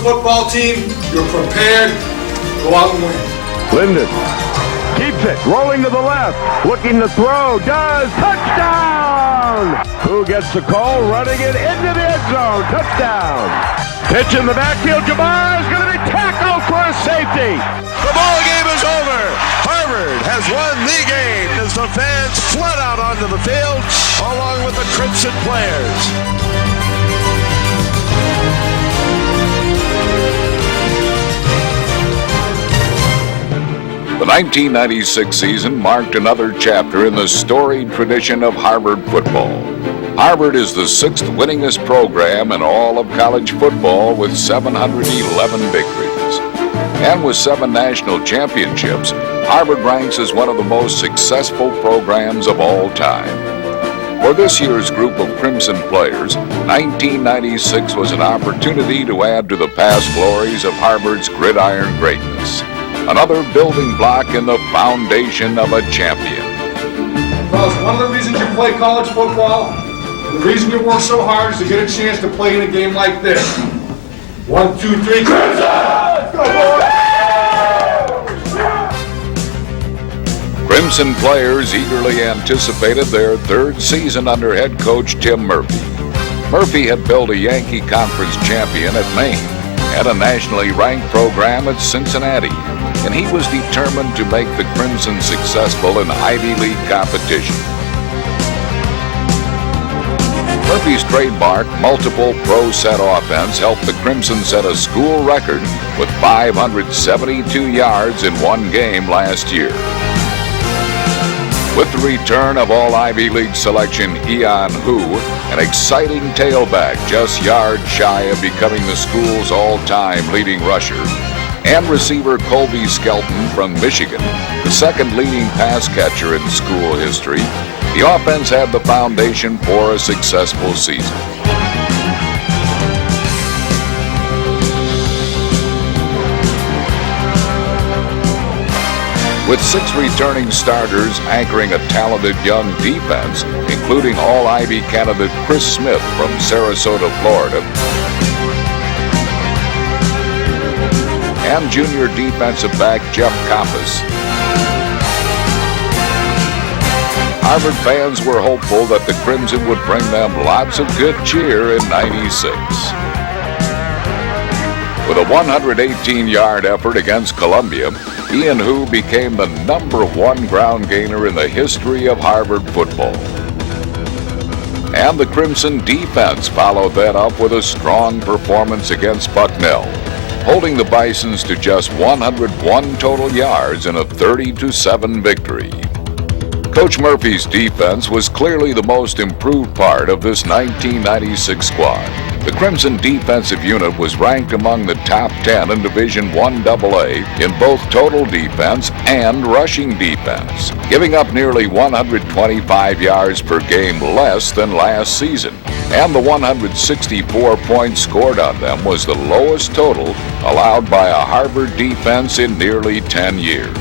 football team, you're prepared, go out and win. Linden keeps it, rolling to the left, looking to throw, does, touchdown! Who gets the call? Running it into the end zone, touchdown! Pitch in the backfield, Jabbar is going to be tackled for a safety. The ball game is over. Harvard has won the game as the fans flood out onto the field along with the Crimson players. The 1996 season marked another chapter in the storied tradition of Harvard football. Harvard is the sixth winningest program in all of college football with 711 victories. And with 7 national championships, Harvard ranks as one of the most successful programs of all time. For this year's group of Crimson players, 1996 was an opportunity to add to the past glories of Harvard's gridiron greatness. Another building block in the foundation of a champion. Fellas, one of the reasons you play college football, the reason you work so hard is to get a chance to play in a game like this. 1, 2, 3, Crimson! Go, boys! Crimson players eagerly anticipated their third season under head coach Tim Murphy. Murphy had built a Yankee Conference champion at Maine and a nationally ranked program at Cincinnati, and he was determined to make the Crimson successful in Ivy League competition. Murphy's trademark multiple pro set offense helped the Crimson set a school record with 572 yards in one game last year. With the return of All-Ivy League selection Ian Hu, an exciting tailback just yards shy of becoming the school's all-time leading rusher, and receiver Colby Skelton from Michigan, the second leading pass catcher in school history, the offense had the foundation for a successful season. With 6 returning starters anchoring a talented young defense, including All-Ivy candidate Chris Smith from Sarasota, Florida, and junior defensive back Jeff Compass. Harvard fans were hopeful that the Crimson would bring them lots of good cheer in '96. With a 118-yard effort against Columbia, Ian Hu became the #1 ground gainer in the history of Harvard football. And the Crimson defense followed that up with a strong performance against Bucknell, holding the Bisons to just 101 total yards in a 30-7 victory. Coach Murphy's defense was clearly the most improved part of this 1996 squad. The Crimson defensive unit was ranked among the top 10 in Division I AA in both total defense and rushing defense, giving up nearly 125 yards per game less than last season. And the 164 points scored on them was the lowest total allowed by a Harvard defense in nearly 10 years.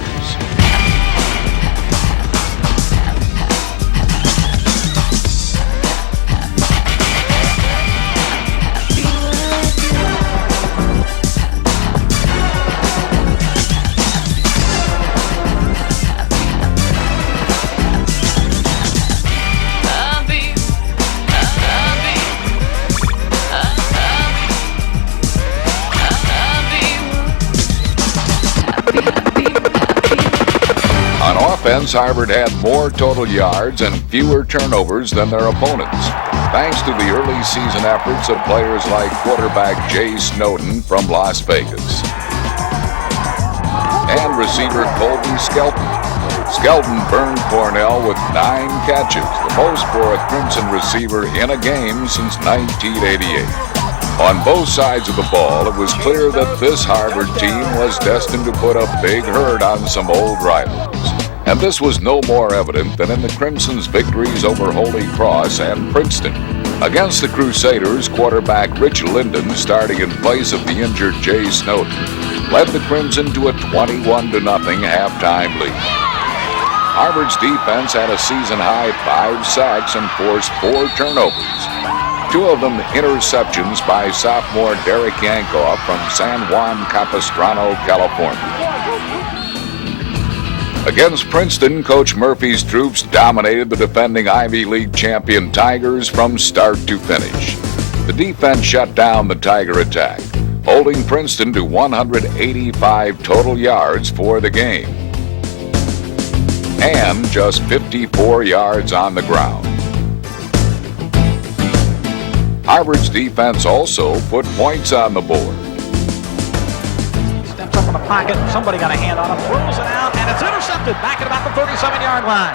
Harvard had more total yards and fewer turnovers than their opponents, thanks to the early season efforts of players like quarterback Jay Snowden from Las Vegas and receiver Colby Skelton. Skelton burned Cornell with 9 catches, the most for a Crimson receiver in a game since 1988. On both sides of the ball, it was clear that this Harvard team was destined to put a big hurt on some old rivals. And this was no more evident than in the Crimson's victories over Holy Cross and Princeton. Against the Crusaders, quarterback Rich Linden, starting in place of the injured Jay Snowden, led the Crimson to a 21-0 halftime lead. Harvard's defense had a season-high 5 sacks and forced 4 turnovers. 2 of them interceptions by sophomore Derek Yankoff from San Juan Capistrano, California. Against Princeton, Coach Murphy's troops dominated the defending Ivy League champion Tigers from start to finish. The defense shut down the Tiger attack, holding Princeton to 185 total yards for the game, and just 54 yards on the ground. Harvard's defense also put points on the board. Steps up in the pocket, somebody got a hand on him, throws it out, and it's intercepted back at about the 37-yard line.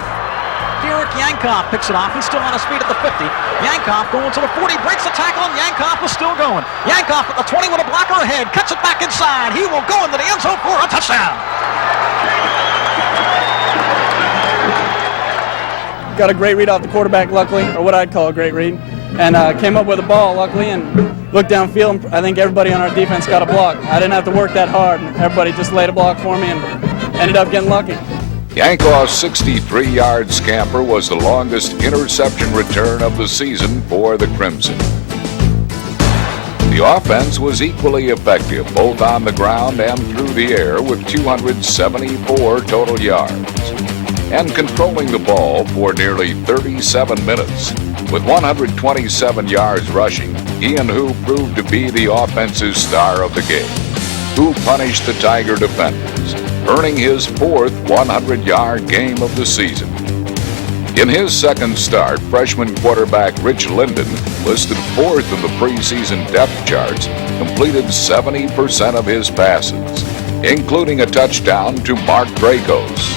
Derek Yankoff picks it off. He's still on his feet at the 50. Yankoff going to the 40, breaks the tackle, and Yankoff is still going. Yankoff at the 20 with a blocker ahead, cuts it back inside. He will go into the end zone for a touchdown. Got a great read off the quarterback, luckily, or what I'd call a great read, and came up with a ball, luckily, and looked downfield. I think everybody on our defense got a block. I didn't have to work that hard, and everybody just laid a block for me and ended up getting lucky. Yankoff's 63-yard scamper was the longest interception return of the season for the Crimson. The offense was equally effective, both on the ground and through the air, with 274 total yards, and controlling the ball for nearly 37 minutes. With 127 yards rushing, Ian Hu proved to be the offensive star of the game, who punished the Tiger defenders, earning his 4th 100-yard game of the season. In his second start, freshman quarterback Rich Linden, listed 4th in the preseason depth charts, completed 70% of his passes, including a touchdown to Mark Dracos.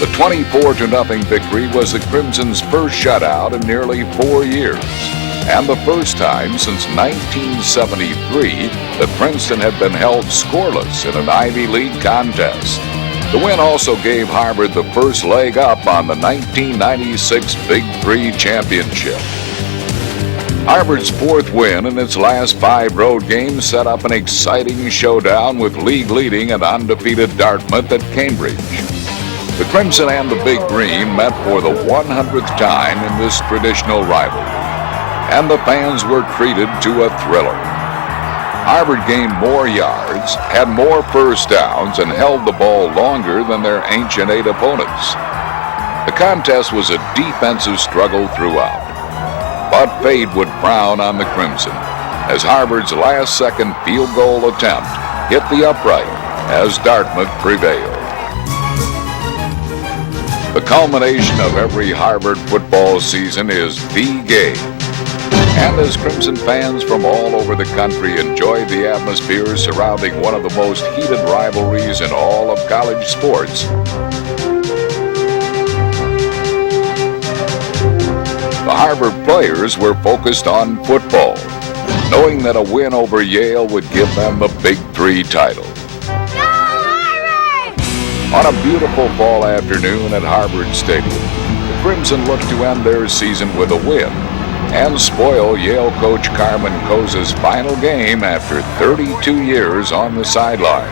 The 24-0 victory was the Crimson's first shutout in nearly 4 years, and the first time since 1973 that Princeton had been held scoreless in an Ivy League contest. The win also gave Harvard the first leg up on the 1996 Big Three championship. Harvard's 4th win in its last 5 road games set up an exciting showdown with league-leading and undefeated Dartmouth at Cambridge. The Crimson and the Big Green met for the 100th time in this traditional rivalry, and the fans were treated to a thriller. Harvard gained more yards, had more first downs, and held the ball longer than their ancient 8 opponents. The contest was a defensive struggle throughout, but fate would frown on the Crimson as Harvard's last-second field goal attempt hit the upright as Dartmouth prevailed. The culmination of every Harvard football season is the game. And as Crimson fans from all over the country enjoyed the atmosphere surrounding one of the most heated rivalries in all of college sports, the Harvard players were focused on football, knowing that a win over Yale would give them the Big Three title. On a beautiful fall afternoon at Harvard Stadium, the Crimson looked to end their season with a win and spoil Yale coach Carmen Koza's final game after 32 years on the sidelines.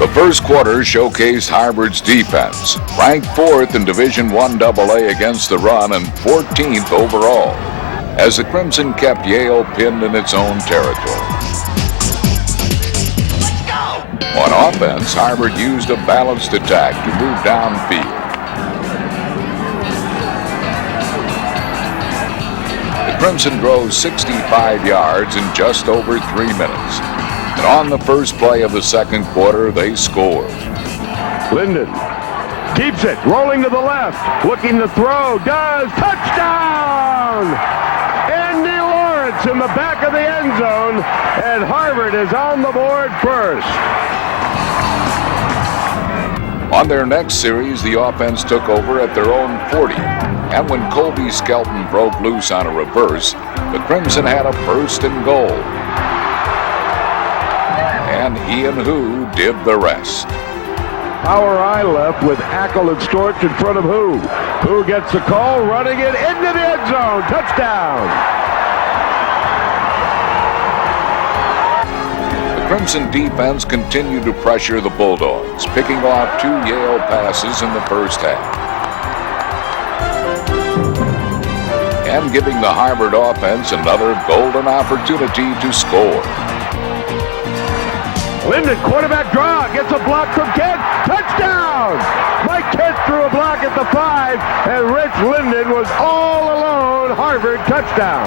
The first quarter showcased Harvard's defense, ranked 4th in Division I AA against the run and 14th overall, as the Crimson kept Yale pinned in its own territory. On offense, Harvard used a balanced attack to move downfield. The Crimson drove 65 yards in just over 3 minutes. And on the first play of the second quarter, they scored. Linden keeps it, rolling to the left, looking to throw, does, touchdown! Andy Lawrence in the back of the end zone, and Harvard is on the board first. On their next series, the offense took over at their own 40, and when Colby Skelton broke loose on a reverse, the Crimson had a first and goal. And Ian Hu did the rest. Power eye left with Ackle and Storch in front of Hu. Hu gets the call, running it into the end zone. Touchdown! The Crimson defense continued to pressure the Bulldogs, picking off 2 Yale passes in the first half. and giving the Harvard offense another golden opportunity to score. Linden, quarterback draw, gets a block from Kent. Touchdown! Mike Kent threw a block at the 5, and Rich Linden was all alone. Harvard touchdown.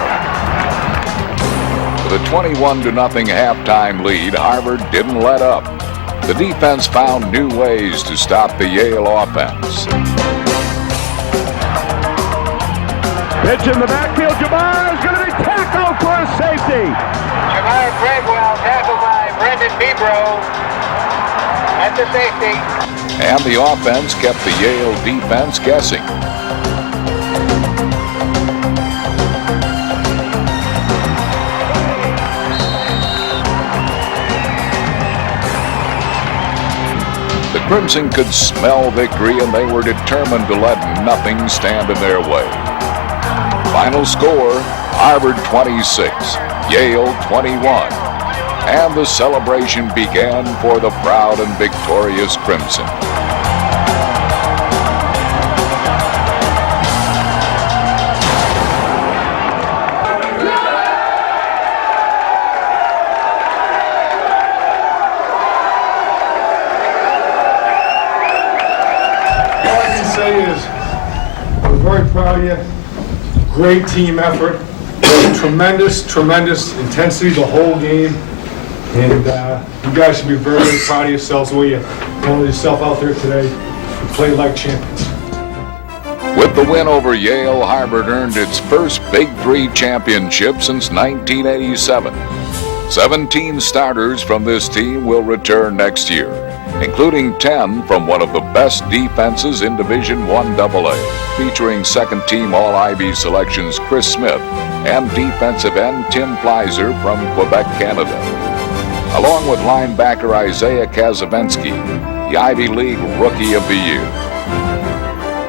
With a 21-0 halftime lead, Harvard didn't let up. The defense found new ways to stop the Yale offense. Pitch in the backfield. Jamar is going to be tackled for a safety. Jamar Bregwell tackled by Brendan Bebro at the safety. And the offense kept the Yale defense guessing. The Crimson could smell victory, and they were determined to let nothing stand in their way. Final score, Harvard 26, Yale 21. And the celebration began for the proud and victorious Crimson. All I can say is, I'm very proud of you. Great team effort. Tremendous intensity the whole game. And you guys should be very, very proud of yourselves the way you handled yourself out there today. You played like champions. With the win over Yale, Harvard earned its first Big Three championship since 1987. 17 starters from this team will return next year, including 10 from one of the best defenses in Division I AA, featuring second-team All-Ivy selections Chris Smith and defensive end Tim Fleiser from Quebec, Canada, along with linebacker Isaiah Kazavensky, the Ivy League Rookie of the Year.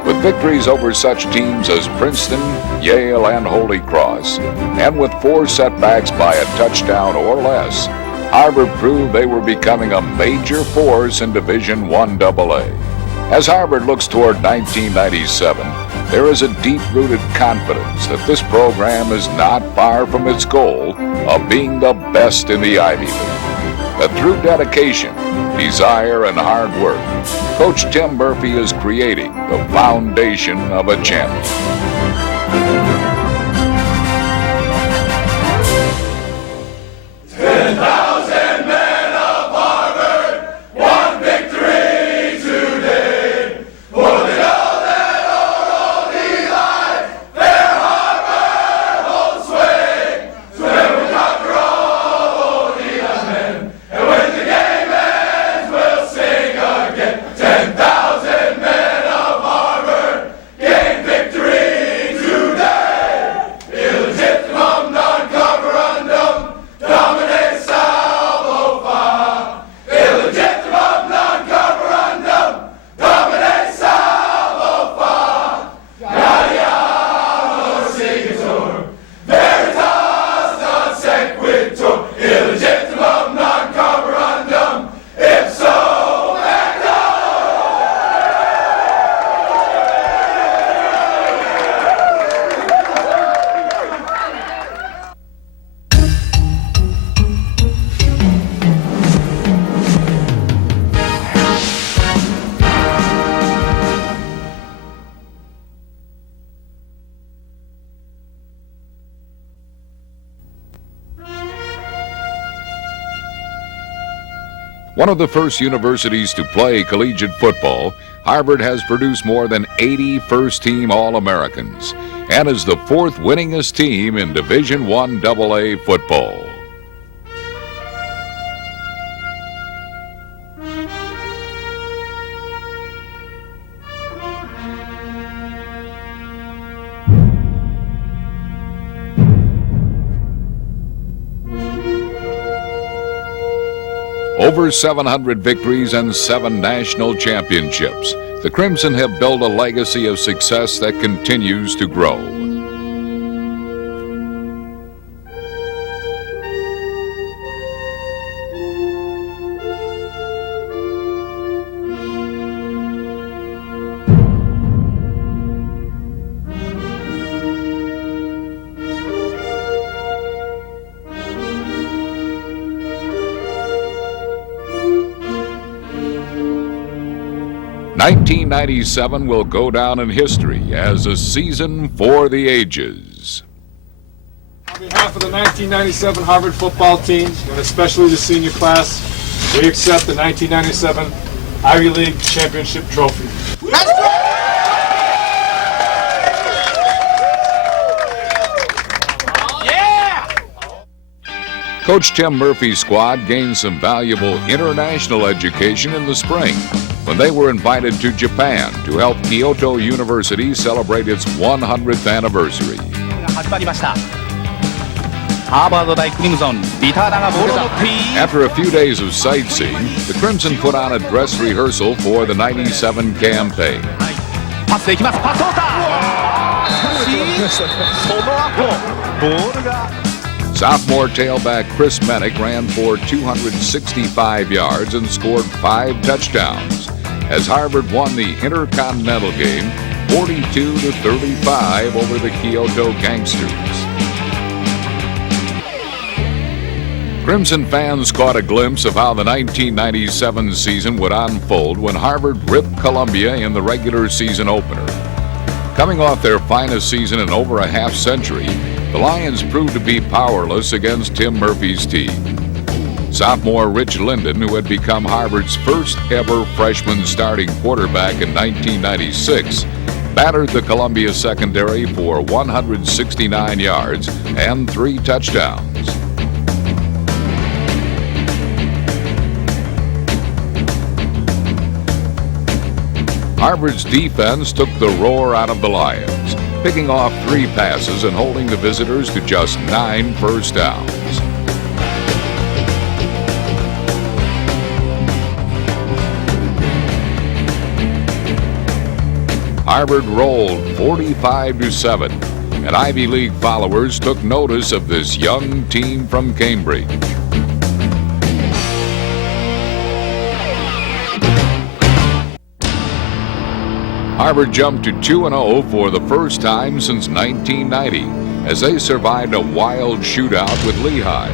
With victories over such teams as Princeton, Yale, and Holy Cross, and with 4 setbacks by a touchdown or less, Harvard proved they were becoming a major force in Division I AA. As Harvard looks toward 1997, there is a deep-rooted confidence that this program is not far from its goal of being the best in the Ivy League. That through dedication, desire, and hard work, Coach Tim Murphy is creating the foundation of a champion. One of the first universities to play collegiate football, Harvard has produced more than 80 first-team All-Americans and is the 4th winningest team in Division I AA football. Over 700 victories and 7 national championships, the Crimson have built a legacy of success that continues to grow. 1997 will go down in history as a season for the ages. On behalf of the 1997 Harvard football team, and especially the senior class, we accept the 1997 Ivy League Championship Trophy. Coach Tim Murphy's squad gained some valuable international education in the spring when they were invited to Japan to help Kyoto University celebrate its 100th anniversary. 始まりました。ハーバード大クリムゾン、ビターラがボールを持って After a few days of sightseeing, the Crimson put on a dress rehearsal for the 97 campaign. パスでいきます。パス通った。その後、ボールが Sophomore tailback Chris Mennick ran for 265 yards and scored 5 touchdowns as Harvard won the Intercontinental game 42-35 over the Kyoto Gangsters. Crimson fans caught a glimpse of how the 1997 season would unfold when Harvard ripped Columbia in the regular season opener. Coming off their finest season in over a half century, the Lions proved to be powerless against Tim Murphy's team. Sophomore Rich Linden, who had become Harvard's first ever freshman starting quarterback in 1996, battered the Columbia secondary for 169 yards and 3 touchdowns. Harvard's defense took the roar out of the Lions, picking off 3 passes and holding the visitors to just 9 first downs. Harvard rolled 45-7, and Ivy League followers took notice of this young team from Cambridge. Harvard jumped to 2-0 for the first time since 1990 as they survived a wild shootout with Lehigh.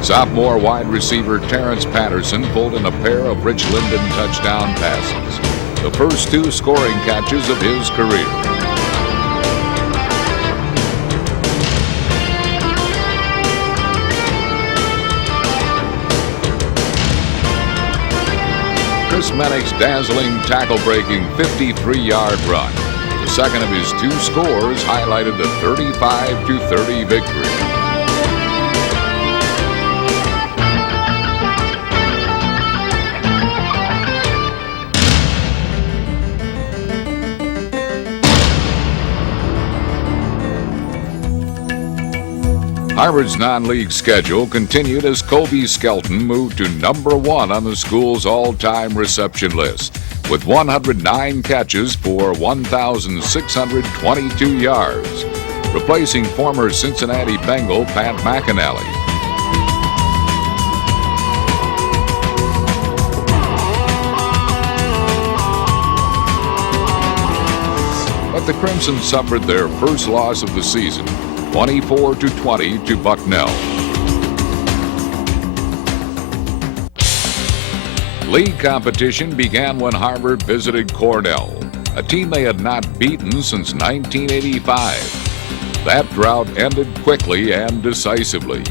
Sophomore wide receiver Terrence Patterson pulled in a pair of Rich Linden touchdown passes, the first 2 scoring catches of his career. Chris Mennick's dazzling tackle-breaking 53-yard run, the second of his 2 scores, highlighted the 35-30 victory. Harvard's non-league schedule continued as Kobe Skelton moved to number 1 on the school's all-time reception list with 109 catches for 1,622 yards, replacing former Cincinnati Bengal Pat McAnally. But the Crimson suffered their first loss of the season, 24-20 to Bucknell. League competition began when Harvard visited Cornell, a team they had not beaten since 1985. That drought ended quickly and decisively.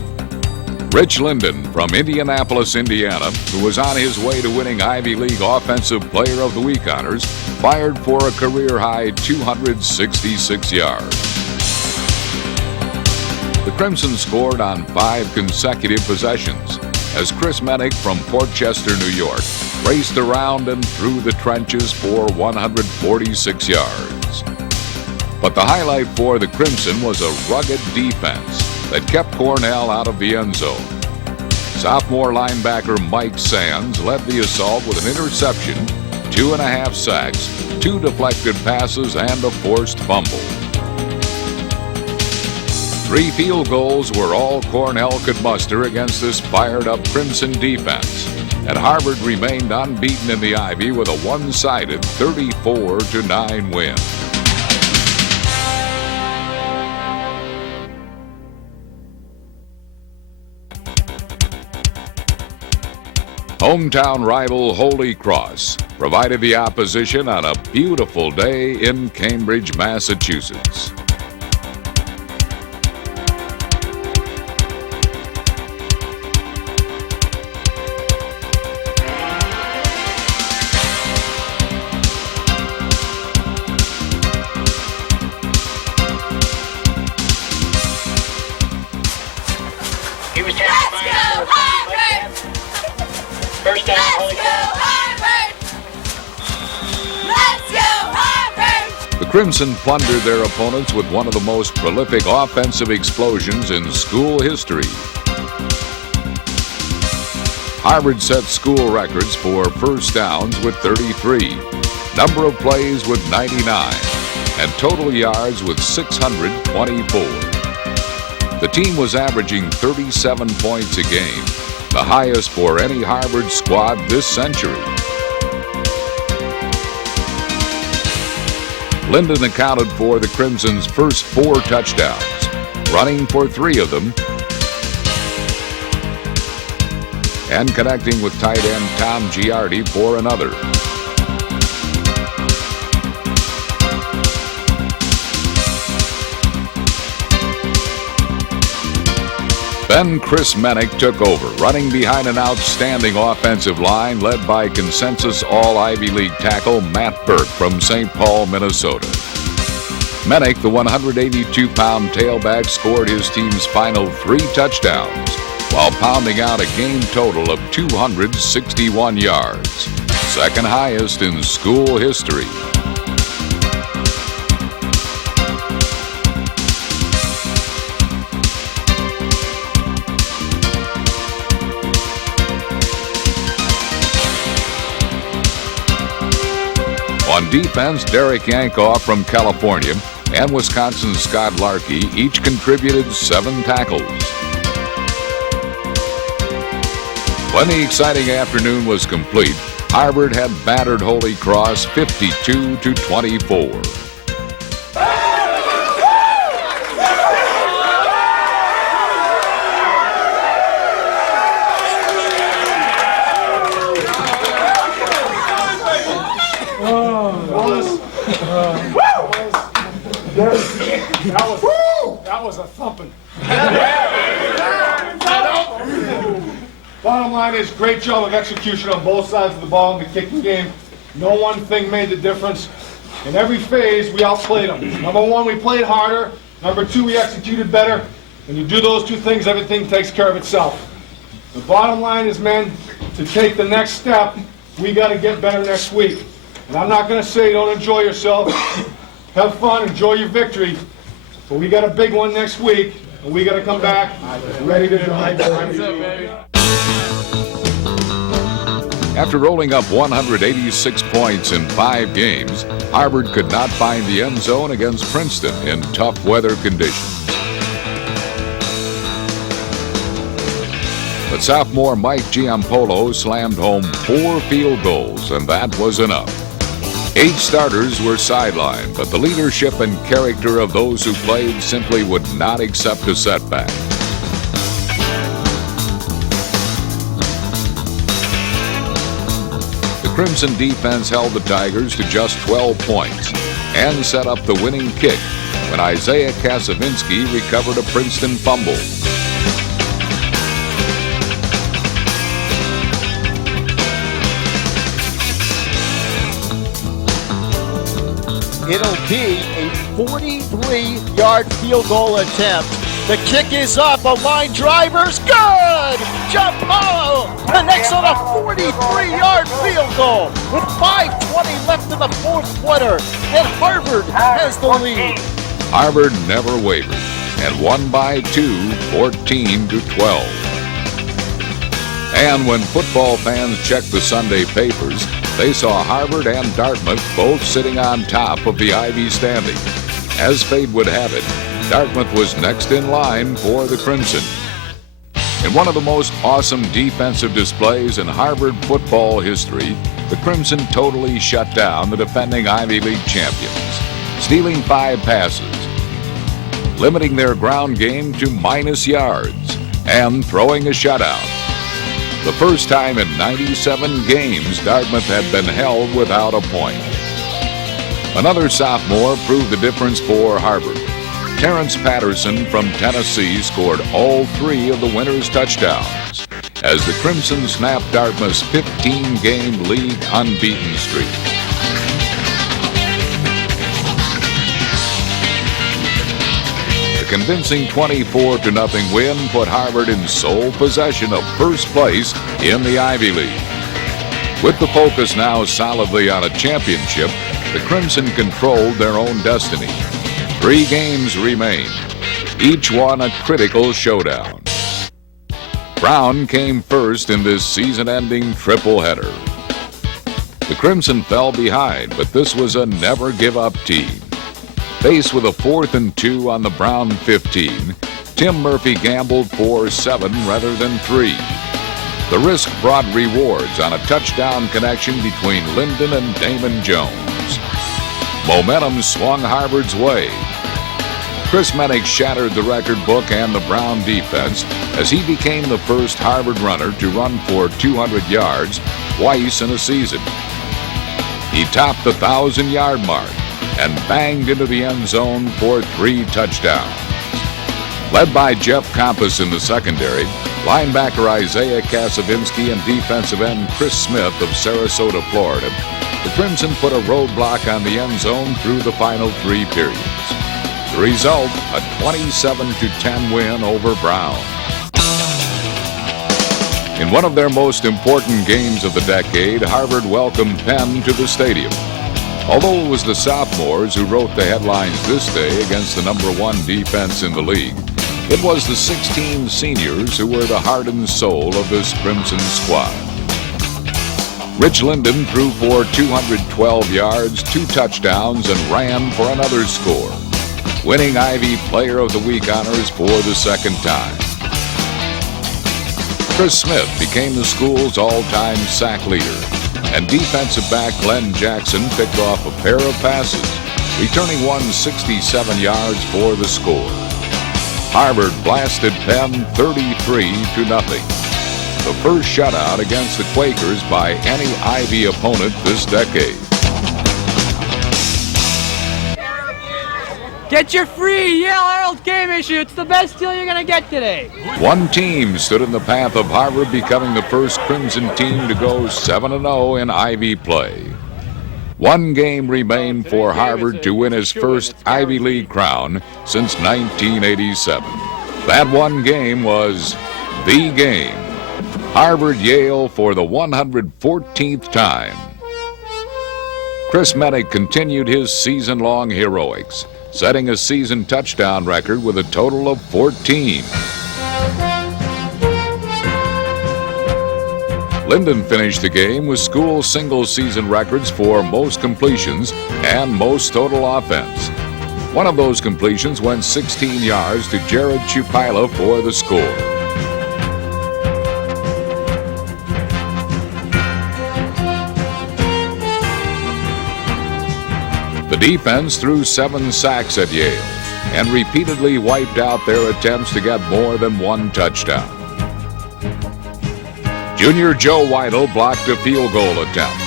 Rich Linden from Indianapolis, Indiana, who was on his way to winning Ivy League Offensive Player of the Week honors, fired for a career-high 266 yards. The Crimson scored on 5 consecutive possessions as Chris Mennick from Port Chester, New York, raced around and through the trenches for 146 yards. But the highlight for the Crimson was a rugged defense that kept Cornell out of the end zone. Sophomore linebacker Mike Sands led the assault with an interception, 2.5 sacks, 2 deflected passes, and a forced fumble. 3 field goals were all Cornell could muster against this fired-up Crimson defense, and Harvard remained unbeaten in the Ivy with a one-sided 34-9 win. Hometown rival Holy Cross provided the opposition on a beautiful day in Cambridge, Massachusetts. He was tackled by Harvard! First down, Holy Let's go, Harvard! The Crimson plundered their opponents with one of the most prolific offensive explosions in school history. Harvard set school records for first downs with 33, number of plays with 99, and total yards with 624. The team was averaging 37 points a game, the highest for any Harvard squad this century. Linden accounted for the Crimson's first 4 touchdowns, running for 3 of them, and connecting with tight end Tom Giardi for another. Then Chris Mennick took over, running behind an outstanding offensive line led by consensus All-Ivy League tackle Matt Burke from St. Paul, Minnesota. Mennick, the 182-pound tailback, scored his team's final 3 touchdowns while pounding out a game total of 261 yards, second highest in school history. On defense, Derek Yankoff from California and Wisconsin's Scott Larkey each contributed 7 tackles. When the exciting afternoon was complete, Harvard had battered Holy Cross 52-24. That was a thumping. Bottom line is, great job of execution on both sides of the ball in the kicking game. No one thing made the difference. In every phase, we outplayed them. Number 1, we played harder. Number 2, we executed better. When you do those 2 things, everything takes care of itself. The bottom line is, men, to take the next step, we got to get better next week. And I'm not going to say don't enjoy yourself. Have fun, enjoy your victory. But we got a big one next week, and we got to come back ready to drive. After rolling up 186 points in 5 games, Harvard could not find the end zone against Princeton in tough weather conditions. But sophomore Mike Giampolo slammed home 4 field goals, and that was enough. 8 starters were sidelined, but the leadership and character of those who played simply would not accept a setback. The Crimson defense held the Tigers to just 12 points and set up the winning kick when Isaiah Kasavinsky recovered a Princeton fumble. It'll be a 43-yard field goal attempt. The kick is up. A line driver's good. Giampolo connects on a 43-yard field goal with 5:20 left in the 4th quarter, and Harvard has the lead. Harvard never wavered and won by 2, 14-12. And when football fans checked the Sunday papers, they saw Harvard and Dartmouth both sitting on top of the Ivy standing. As fate would have it, Dartmouth was next in line for the Crimson. In one of the most awesome defensive displays in Harvard football history, the Crimson totally shut down the defending Ivy League champions, stealing 5 passes, limiting their ground game to -yards, and throwing a shutout. the first time in 97 games Dartmouth had been held without a point. Another sophomore proved the difference for Harvard. Terrence Patterson from Tennessee scored all 3 of the winner's touchdowns as the Crimson snapped Dartmouth's 15-game league unbeaten streak. The convincing 24-0 win put Harvard in sole possession of first place in the Ivy League. With the focus now solidly on a championship, the Crimson controlled their own destiny. 3 games remained, each one a critical showdown. Brown came first in this season-ending triple-header. The Crimson fell behind, but this was a never-give-up team. Faced with a 4th and 2 on the Brown 15, Tim Murphy gambled for 7 rather than 3. The risk brought rewards on a touchdown connection between Linden and Damon Jones. Momentum swung Harvard's way. Chris Mennick shattered the record book and the Brown defense as he became the first Harvard runner to run for 200 yards twice in a season. He topped the 1,000-yard mark and banged into the end zone for 3 touchdowns. Led by Jeff Compass in the secondary, linebacker Isaiah Kasavinsky and defensive end Chris Smith of Sarasota, Florida, the Crimson put a roadblock on the end zone through the final 3 periods. The result, a 27-10 win over Brown. In one of their most important games of the decade, Harvard welcomed Penn to the stadium. Although it was the sophomores who wrote the headlines this day against the #1 defense in the league, it was the 16 seniors who were the heart and soul of this Crimson squad. Rich Linden threw for 212 yards, 2 touchdowns, and ran for another score, winning Ivy Player of the Week honors for the 2nd time. Chris Smith became the school's all-time sack leader, and defensive back Glenn Jackson picked off a pair of passes, returning 167 yards for the score. Harvard blasted Penn 33-0. The first shutout against the Quakers by any Ivy opponent this decade. Get your free Yale Herald game issue. It's the best deal you're going to get today. One team stood in the path of Harvard becoming the first Crimson team to go 7-0 in Ivy play. 1 game remained for Harvard to win his first Ivy League crown since 1987. That 1 game was the game. Harvard-Yale for the 114th time. Chris Mennick continued his season-long heroics, setting a season touchdown record with a total of 14. Linden finished the game with school single-season records for most completions and most total offense. One of those completions went 16 yards to Jared Chupila for the score. The defense threw 7 sacks at Yale and repeatedly wiped out their attempts to get more than 1 touchdown. Junior Joe Weidel blocked a field goal attempt.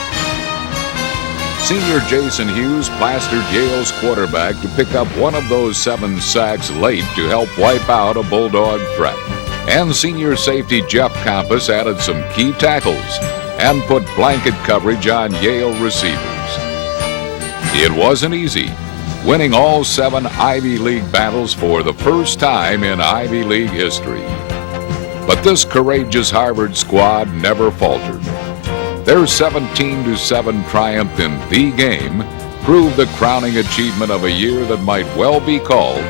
Senior Jason Hughes plastered Yale's quarterback to pick up one of those 7 sacks late to help wipe out a Bulldog threat. And senior safety Jeff Compass added some key tackles and put blanket coverage on Yale receivers. It wasn't easy, winning all 7 Ivy League battles for the first time in Ivy League history. But this courageous Harvard squad never faltered. Their 17-7 triumph in the game proved the crowning achievement of a year that might well be called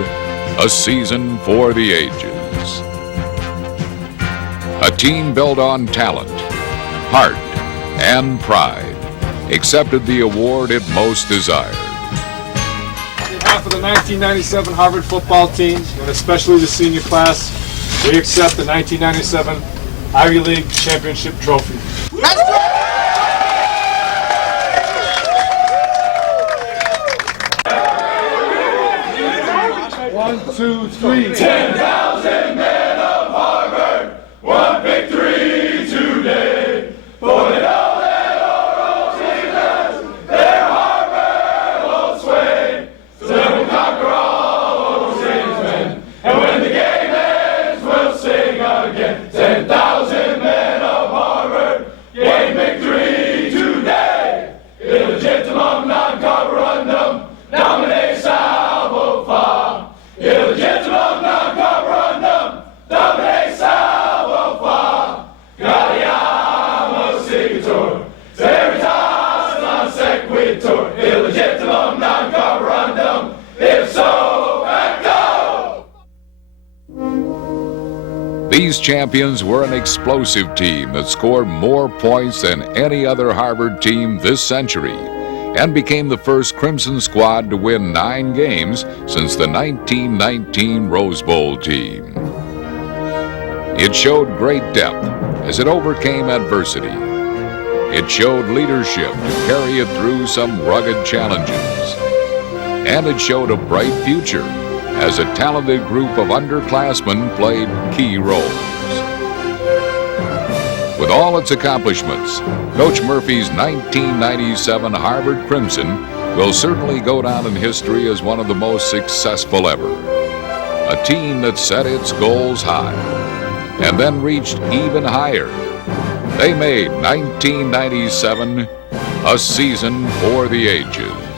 a season for the ages. A team built on talent, heart, and pride accepted the award it most desired. On behalf of the 1997 Harvard football team, and especially the senior class, we accept the 1997 Ivy League Championship Trophy. Let's go! 1, 2, 3. 10,000 men of Harvard, one victory to These champions were an explosive team that scored more points than any other Harvard team this century and became the first Crimson squad to win 9 games since the 1919 Rose Bowl team. It showed great depth as it overcame adversity. It showed leadership to carry it through some rugged challenges. And it showed a bright future as a talented group of underclassmen played key roles. With all its accomplishments, Coach Murphy's 1997 Harvard Crimson will certainly go down in history as one of the most successful ever. A team that set its goals high and then reached even higher. They made 1997 a season for the ages.